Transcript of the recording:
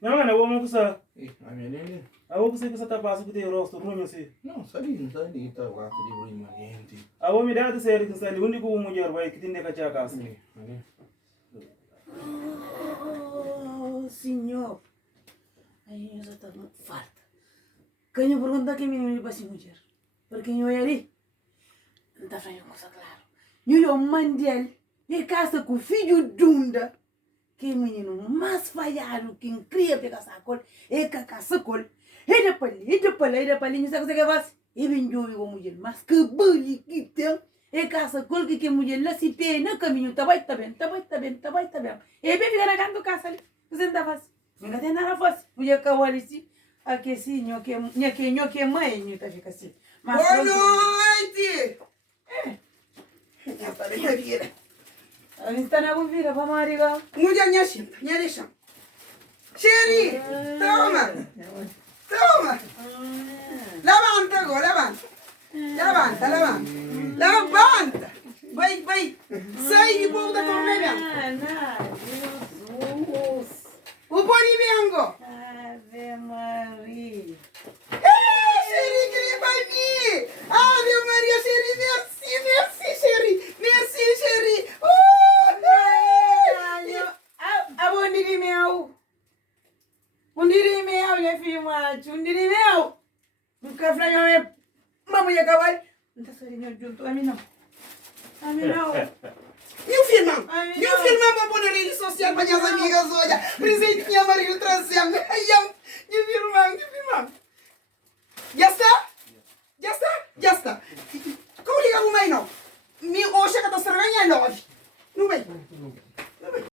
Não, mano, eu vou começar. A minha nem. Eu vou começar a tapar que tem rosto, não sei. Não, sabe, sabe, tá lá, que de brima, gente. Eu vou me dar de sério que está ali, onde que o mulher vai que tem que achar a casa. Oh, senhor. Aí eu já estou muito farta. Quem eu pergunta que menino para si mulher? Porque eu era ali. Não está fazendo uma coisa clara. Eu mandei e casa com o filho dunda. Que menino mais falhado que incrível pegar essa cor. E cacar essa cor. E depois, não sei o que faz. E vem eu com a mulher. Mas que bully que tem. E casa cor que mulher lá se pé no caminho. Tá bem. E bem ficar na casa do casa ali. Você não tá fácil. Não tem nada fácil. Mulher cavalo assim. Aqui sim, nhoque mãe, tá fica assim. Boa noite! Já tá bem a vida. A gente tá na convida, vamos marigar. Mulher, minha chimpa, minha deixa. Xeri, toma! Levanta agora, levanta! Vai! Sai de boca da torneira! Jesus! O bonivengo! Ave Maria! Xeri, que vai vir! Ave Maria, Xeri, merci, Xeri! Undiri meu, minha filha, macho, undiri meu! Nunca falei, mamãe ia acabar. Não tá saindo junto, a mim não. Meu filho, para pôr na rede social para minhas amigas, olha, presentinha marido trazendo.